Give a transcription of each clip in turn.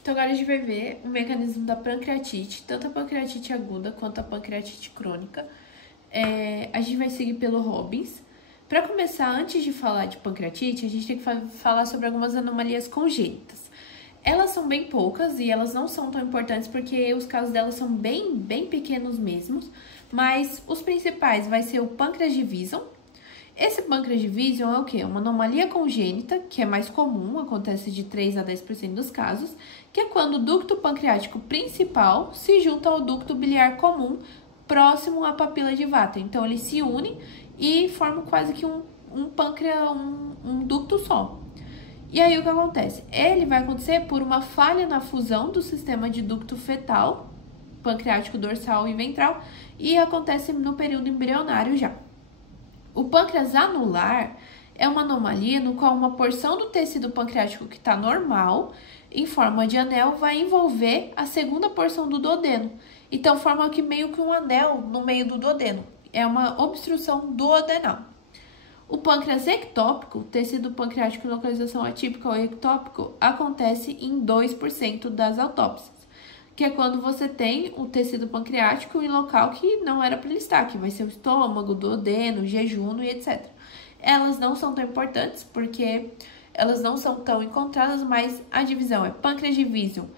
Então, agora a gente vai ver o mecanismo da pancreatite, tanto a pancreatite aguda quanto a pancreatite crônica. A gente vai seguir pelo Robbins. Para começar, antes de falar de pancreatite, a gente tem que falar sobre algumas anomalias congênitas. Elas são bem poucas e elas não são tão importantes porque os casos delas são bem pequenos mesmos, mas os principais vai ser o pâncreas de Wieson. Esse pâncreas de Wieson é o quê? Uma anomalia congênita, que é mais comum, acontece de 3 a 10% dos casos, que é quando o ducto pancreático principal se junta ao ducto biliar comum próximo à papila de Vater. Então, eles se unem e formam quase que um pâncreas, um ducto só. E aí, o que acontece? Ele vai acontecer por uma falha na fusão do sistema de ducto fetal, pancreático dorsal e ventral, e acontece no período embrionário já. O pâncreas anular é uma anomalia no qual uma porção do tecido pancreático que está normal, em forma de anel, vai envolver a segunda porção do duodeno. Então, forma aqui meio que um anel no meio do duodeno. É uma obstrução duodenal. O pâncreas ectópico, tecido pancreático em localização atípica ou ectópico, acontece em 2% das autópsias, que é quando você tem o tecido pancreático em local que não era para ele estar, que vai ser o estômago, duodeno, jejum e etc. Elas não são tão importantes porque elas não são tão encontradas, mas a divisão é pâncreas de Wieson,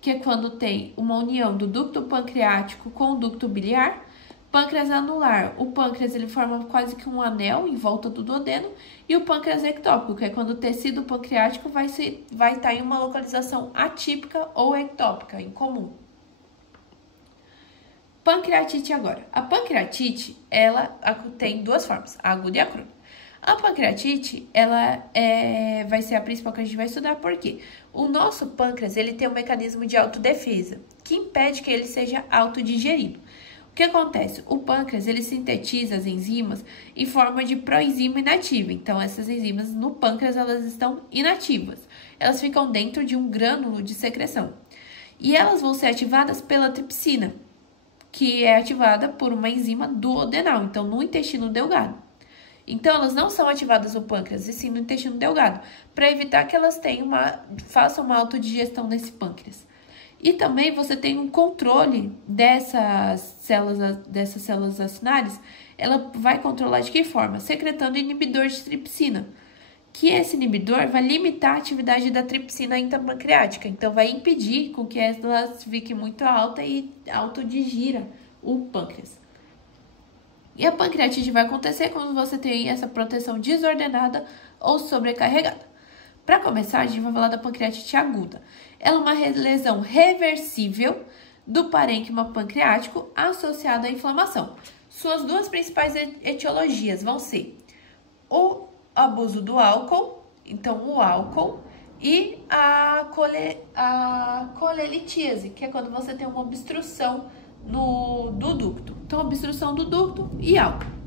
que é quando tem uma união do ducto pancreático com o ducto biliar. Pâncreas anular, o pâncreas ele forma quase que um anel em volta do duodeno, e o pâncreas ectópico, que é quando o tecido pancreático vai estar em uma localização atípica ou ectópica, incomum. Pancreatite agora. A pancreatite, ela tem duas formas, a aguda e a crônica. A pancreatite, ela vai ser a principal que a gente vai estudar, porque o nosso pâncreas, ele tem um mecanismo de autodefesa, que impede que ele seja autodigerido. O que acontece? O pâncreas, ele sintetiza as enzimas em forma de proenzima inativa. Então, essas enzimas no pâncreas, elas estão inativas. Elas ficam dentro de um grânulo de secreção. E elas vão ser ativadas pela tripsina, que é ativada por uma enzima duodenal, então no intestino delgado. Então, elas não são ativadas no pâncreas, e sim no intestino delgado, para evitar que elas façam uma autodigestão nesse pâncreas. E também você tem um controle dessas células acinárias. Ela vai controlar de que forma? Secretando inibidor de tripsina, que esse inibidor vai limitar a atividade da tripsina intrapancreática. Então, vai impedir com que ela fique muito alta e autodigira o pâncreas. E a pancreatite vai acontecer quando você tem essa proteção desordenada ou sobrecarregada. Para começar, a gente vai falar da pancreatite aguda. Ela é uma lesão reversível do parênquima pancreático associada à inflamação. Suas duas principais etiologias vão ser o abuso do álcool, então o álcool, e a colelitíase, que é quando você tem uma obstrução do ducto. Então, obstrução do ducto e álcool.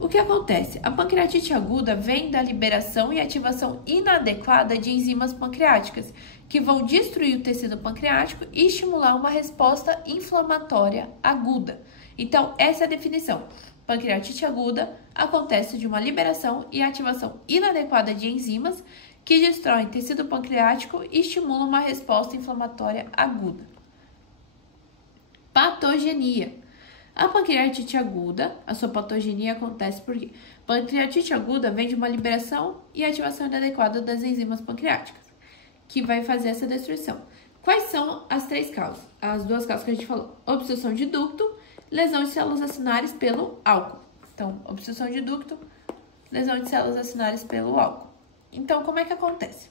O que acontece? A pancreatite aguda vem da liberação e ativação inadequada de enzimas pancreáticas, que vão destruir o tecido pancreático e estimular uma resposta inflamatória aguda. Então, essa é a definição. Pancreatite aguda acontece de uma liberação e ativação inadequada de enzimas que destroem tecido pancreático e estimulam uma resposta inflamatória aguda. Patogenia. A pancreatite aguda, a sua patogenia acontece porque pancreatite aguda vem de uma liberação e ativação inadequada das enzimas pancreáticas, que vai fazer essa destruição. Quais são as três causas? As duas causas que a gente falou: obstrução de ducto, lesão de células acinárias pelo álcool. Então, obstrução de ducto, lesão de células acinárias pelo álcool. Então, como é que acontece?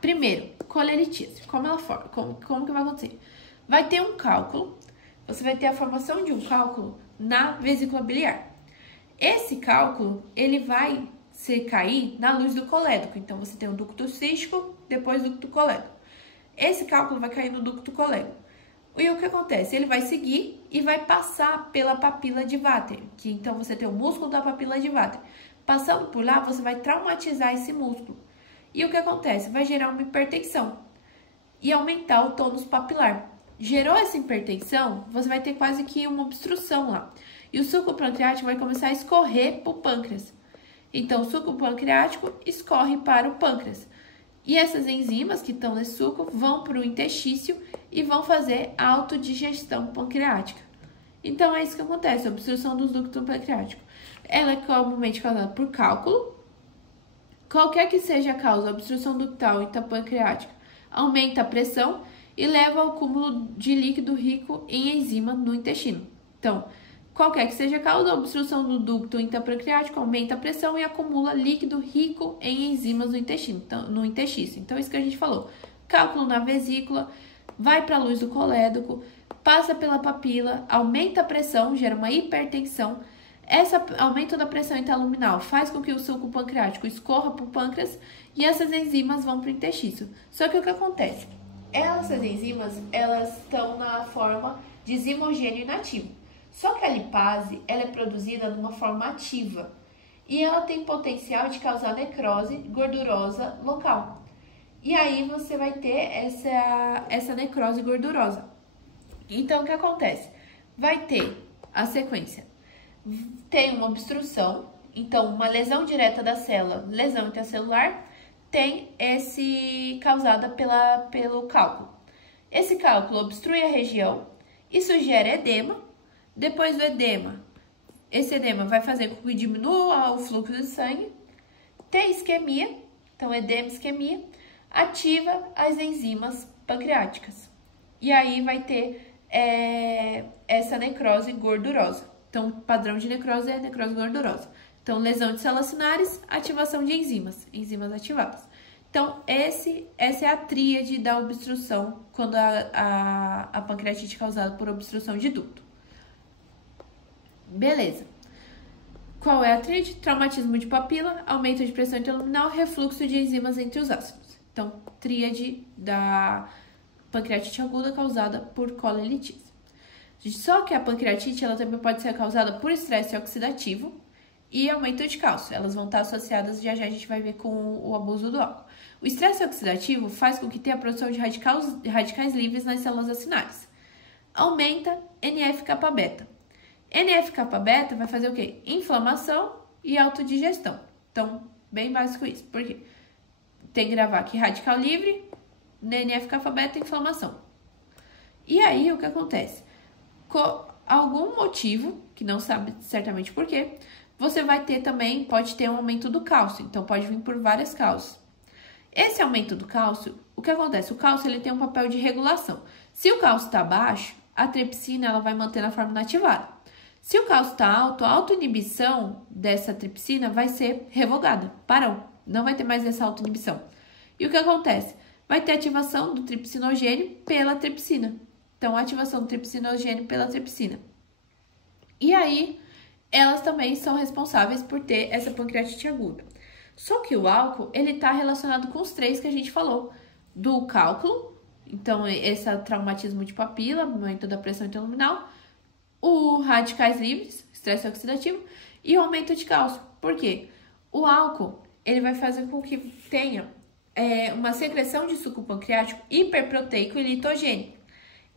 Primeiro, colelitíase. Como que vai acontecer? Vai ter um cálculo. Você vai ter a formação de um cálculo na vesícula biliar. Esse cálculo, ele vai cair na luz do colédoco. Então, você tem o ducto cístico, depois o ducto colédoco. Esse cálculo vai cair no ducto colédoco. E o que acontece? Ele vai seguir e vai passar pela papila de Vater, que então você tem o músculo da papila de Vater. Passando por lá, você vai traumatizar esse músculo. E o que acontece? Vai gerar uma hipertensão e aumentar o tônus papilar. Gerou essa hipertensão, você vai ter quase que uma obstrução lá. E o suco pancreático vai começar a escorrer para o pâncreas. Então, o suco pancreático escorre para o pâncreas. E essas enzimas que estão nesse suco vão para o intestício e vão fazer autodigestão pancreática. Então, é isso que acontece, a obstrução dos ductos pancreáticos. Ela é comumente causada por cálculo. Qualquer que seja a causa, a obstrução ductal pancreática aumenta a pressão e leva ao acúmulo de líquido rico em enzima no intestino. Então, qualquer que seja a causa, a obstrução do ducto intrapancreático aumenta a pressão e acumula líquido rico em enzimas no intestino. Então, isso que a gente falou. Cálculo na vesícula, vai para a luz do colédoco, passa pela papila, aumenta a pressão, gera uma hipertensão. Esse aumento da pressão intraluminal faz com que o suco pancreático escorra para o pâncreas e essas enzimas vão para o intestino. Só que o que acontece? Essas enzimas, elas estão na forma de zimogênio inativo. Só que a lipase, ela é produzida numa forma ativa e ela tem potencial de causar necrose gordurosa local. E aí você vai ter essa necrose gordurosa. Então, o que acontece? Vai ter a sequência. Tem uma obstrução, então uma lesão direta da célula, lesão intracelular, tem causada pelo cálculo. Esse cálculo obstrui a região, isso gera edema. Depois do edema, esse edema vai fazer com que diminua o fluxo de sangue. Tem isquemia, então edema e isquemia, ativa as enzimas pancreáticas. E aí vai ter essa necrose gordurosa. Então, o padrão de necrose é necrose gordurosa. Então, lesão de células sinares, ativação de enzimas ativadas. Então, essa é a tríade da obstrução, quando a pancreatite é causada por obstrução de ducto. Beleza. Qual é a tríade? Traumatismo de papila, aumento de pressão intraluminal, refluxo de enzimas entre os ácidos. Então, tríade da pancreatite aguda causada por colelitise. Só que a pancreatite, ela também pode ser causada por estresse oxidativo e aumento de cálcio. Elas vão estar associadas, já a gente vai ver com o abuso do álcool. O estresse oxidativo faz com que tenha a produção de radicais livres nas células acinares. Aumenta NF-kappa-beta. NF-kappa-beta vai fazer o quê? Inflamação e autodigestão. Então, bem básico isso. Por quê? Tem que gravar aqui radical livre, NF-kappa-beta, inflamação. E aí, o que acontece? Com algum motivo, que não sabe certamente por quê, você vai ter também, pode ter um aumento do cálcio. Então, pode vir por várias causas. Esse aumento do cálcio, o que acontece? O cálcio, ele tem um papel de regulação. Se o cálcio está baixo, a tripsina, ela vai manter na forma inativada. Se o cálcio está alto, a autoinibição dessa tripsina vai ser revogada, parou. Não vai ter mais essa autoinibição. E o que acontece? Vai ter ativação do tripsinogênio pela tripsina. Então, ativação do tripsinogênio pela tripsina. E aí, elas também são responsáveis por ter essa pancreatite aguda. Só que o álcool, ele está relacionado com os três que a gente falou. Do cálculo, então, esse traumatismo de papila, aumento da pressão intraluminal, o radicais livres, estresse oxidativo, e o aumento de cálcio. Por quê? O álcool, ele vai fazer com que tenha uma secreção de suco pancreático hiperproteico e litogênico.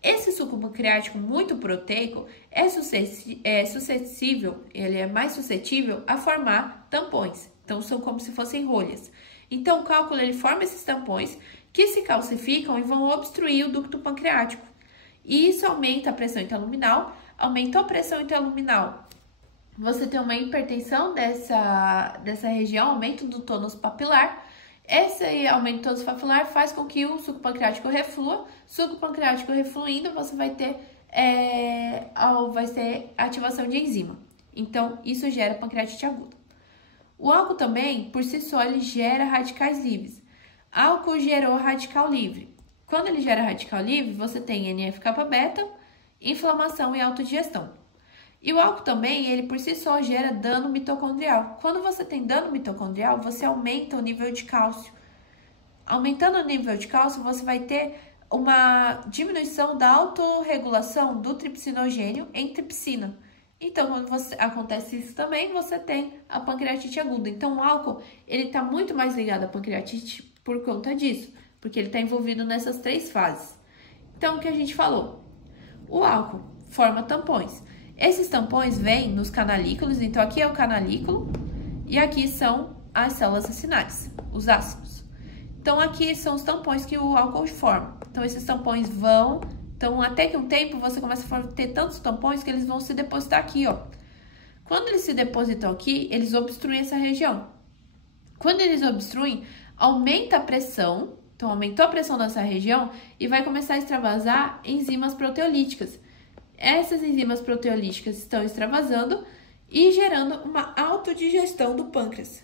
Esse suco pancreático muito proteico é suscetível, ele é mais suscetível a formar tampões. Então, são como se fossem rolhas. Então, o cálculo, ele forma esses tampões que se calcificam e vão obstruir o ducto pancreático. E isso aumenta a pressão intraluminal. Aumentou a pressão intraluminal, você tem uma hipertensão dessa região, aumento do tônus papilar. Esse aumento do tônus papilar faz com que o suco pancreático reflua. Suco pancreático refluindo, você vai ter ativação de enzima. Então, isso gera pancreatite aguda. O álcool também, por si só, ele gera radicais livres. Álcool gerou radical livre. Quando ele gera radical livre, você tem NF-kappa-beta, inflamação e autodigestão. E o álcool também, ele por si só gera dano mitocondrial. Quando você tem dano mitocondrial, você aumenta o nível de cálcio. Aumentando o nível de cálcio, você vai ter uma diminuição da autorregulação do tripsinogênio em tripsina. Então, quando acontece isso também, você tem a pancreatite aguda. Então, o álcool, ele está muito mais ligado à pancreatite por conta disso, porque ele está envolvido nessas três fases. Então, o que a gente falou? O álcool forma tampões. Esses tampões vêm nos canalículos, então aqui é o canalículo e aqui são as células acinares, os ácidos. Então, aqui são os tampões que o álcool forma. Então, esses tampões vão... Então, até que um tempo, você começa a ter tantos tampões que eles vão se depositar aqui, ó. Quando eles se depositam aqui, eles obstruem essa região. Quando eles obstruem, aumenta a pressão. Então, aumentou a pressão nessa região e vai começar a extravasar enzimas proteolíticas. Essas enzimas proteolíticas estão extravasando e gerando uma autodigestão do pâncreas.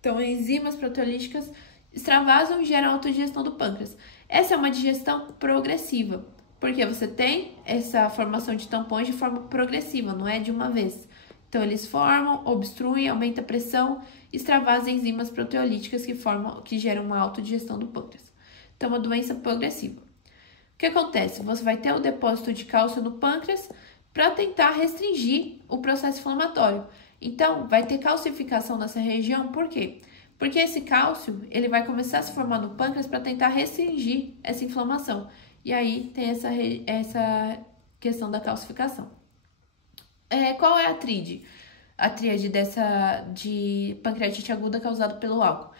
Então, enzimas proteolíticas extravasam e geram autodigestão do pâncreas. Essa é uma digestão progressiva, porque você tem essa formação de tampões de forma progressiva, não é de uma vez. Então, eles formam, obstruem, aumenta a pressão, extravasam enzimas proteolíticas que geram uma autodigestão do pâncreas. Então, uma doença progressiva. O que acontece? Você vai ter o depósito de cálcio no pâncreas para tentar restringir o processo inflamatório. Então, vai ter calcificação nessa região, por quê? Porque esse cálcio, ele vai começar a se formar no pâncreas para tentar restringir essa inflamação. E aí, tem essa questão da calcificação. Qual é a tríade? A tríade de pancreatite aguda causada pelo álcool.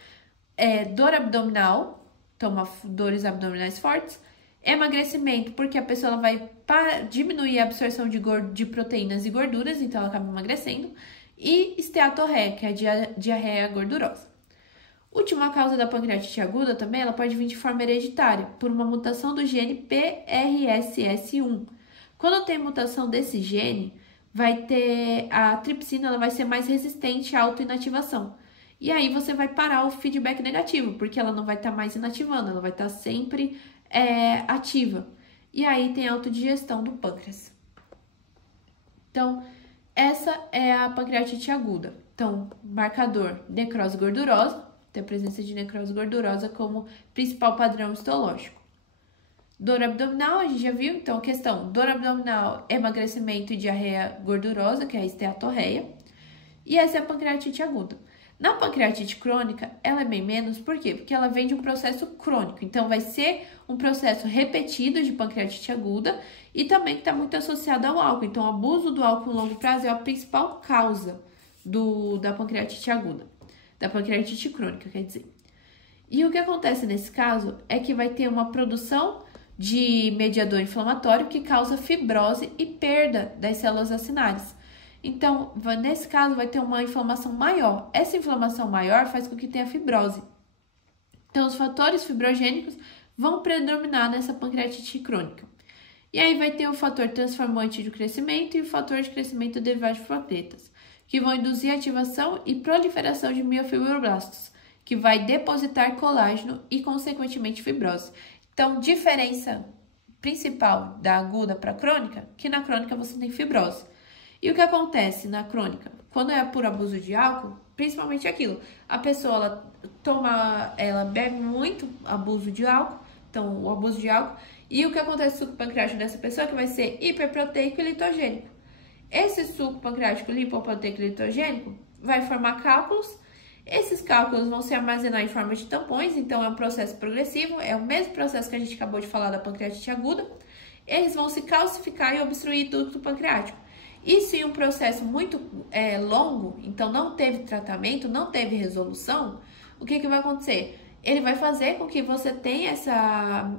Dor abdominal, então dores abdominais fortes. Emagrecimento, porque a pessoa ela vai diminuir a absorção de proteínas e gorduras, então ela acaba emagrecendo. E esteatorreia, que é a diarreia gordurosa. Última causa da pancreatite aguda também, ela pode vir de forma hereditária, por uma mutação do gene PRSS1. Quando tem mutação desse gene, vai ter a tripsina, ela vai ser mais resistente à autoinativação. E aí você vai parar o feedback negativo, porque ela não vai estar mais inativando, ela vai estar sempre ativa. E aí tem a autodigestão do pâncreas. Então, essa é a pancreatite aguda. Então, marcador, necrose gordurosa, tem a presença de necrose gordurosa como principal padrão histológico. Dor abdominal, a gente já viu, então, questão, dor abdominal, emagrecimento e diarreia gordurosa, que é a esteatorreia. E essa é a pancreatite aguda. Na pancreatite crônica, ela é bem menos, por quê? Porque ela vem de um processo crônico, então vai ser um processo repetido de pancreatite aguda e também que está muito associado ao álcool. Então, o abuso do álcool em longo prazo é a principal causa da pancreatite aguda, da pancreatite crônica, quer dizer. E o que acontece nesse caso é que vai ter uma produção de mediador inflamatório que causa fibrose e perda das células acinárias. Então, nesse caso, vai ter uma inflamação maior. Essa inflamação maior faz com que tenha fibrose. Então, os fatores fibrogênicos vão predominar nessa pancreatite crônica. E aí vai ter o fator transformante do crescimento e o fator de crescimento derivado de plaquetas, que vão induzir a ativação e proliferação de miofibroblastos, que vai depositar colágeno e, consequentemente, fibrose. Então, diferença principal da aguda para a crônica, que na crônica você tem fibrose. E o que acontece na crônica? Quando é por abuso de álcool, principalmente aquilo, a pessoa ela bebe muito abuso de álcool, então o abuso de álcool, e o que acontece no suco pancreático dessa pessoa é que vai ser hiperproteico e litogênico. Esse suco pancreático lipoproteico e litogênico vai formar cálculos. Esses cálculos vão se armazenar em forma de tampões, então é um processo progressivo, é o mesmo processo que a gente acabou de falar da pancreatite aguda. Eles vão se calcificar e obstruir o ducto pancreático. Isso em um processo muito longo, então não teve tratamento, não teve resolução, o que vai acontecer? Ele vai fazer com que você tenha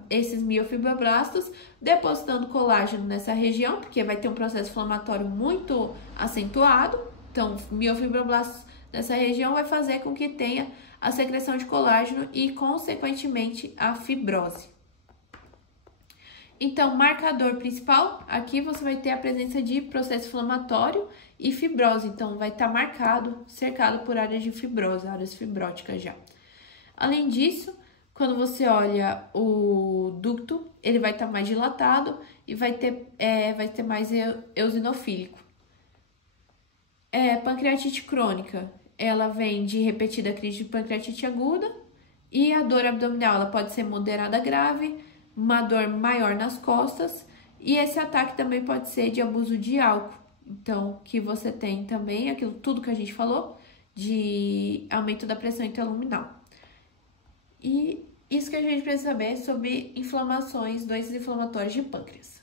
esses miofibroblastos depositando colágeno nessa região, porque vai ter um processo inflamatório muito acentuado. Então, miofibroblastos nessa região vai fazer com que tenha a secreção de colágeno e, consequentemente, a fibrose. Então, marcador principal, aqui você vai ter a presença de processo inflamatório e fibrose. Então, vai estar marcado, cercado por áreas de fibrose, áreas fibróticas já. Além disso, quando você olha o ducto, ele vai estar mais dilatado e vai ter mais eosinofílico. Pancreatite crônica, ela vem de repetida crise de pancreatite aguda e a dor abdominal, ela pode ser moderada grave, uma dor maior nas costas e esse ataque também pode ser de abuso de álcool. Então, que você tem também tudo que a gente falou de aumento da pressão intraluminal. E isso que a gente precisa saber sobre inflamações, doenças inflamatórias de pâncreas.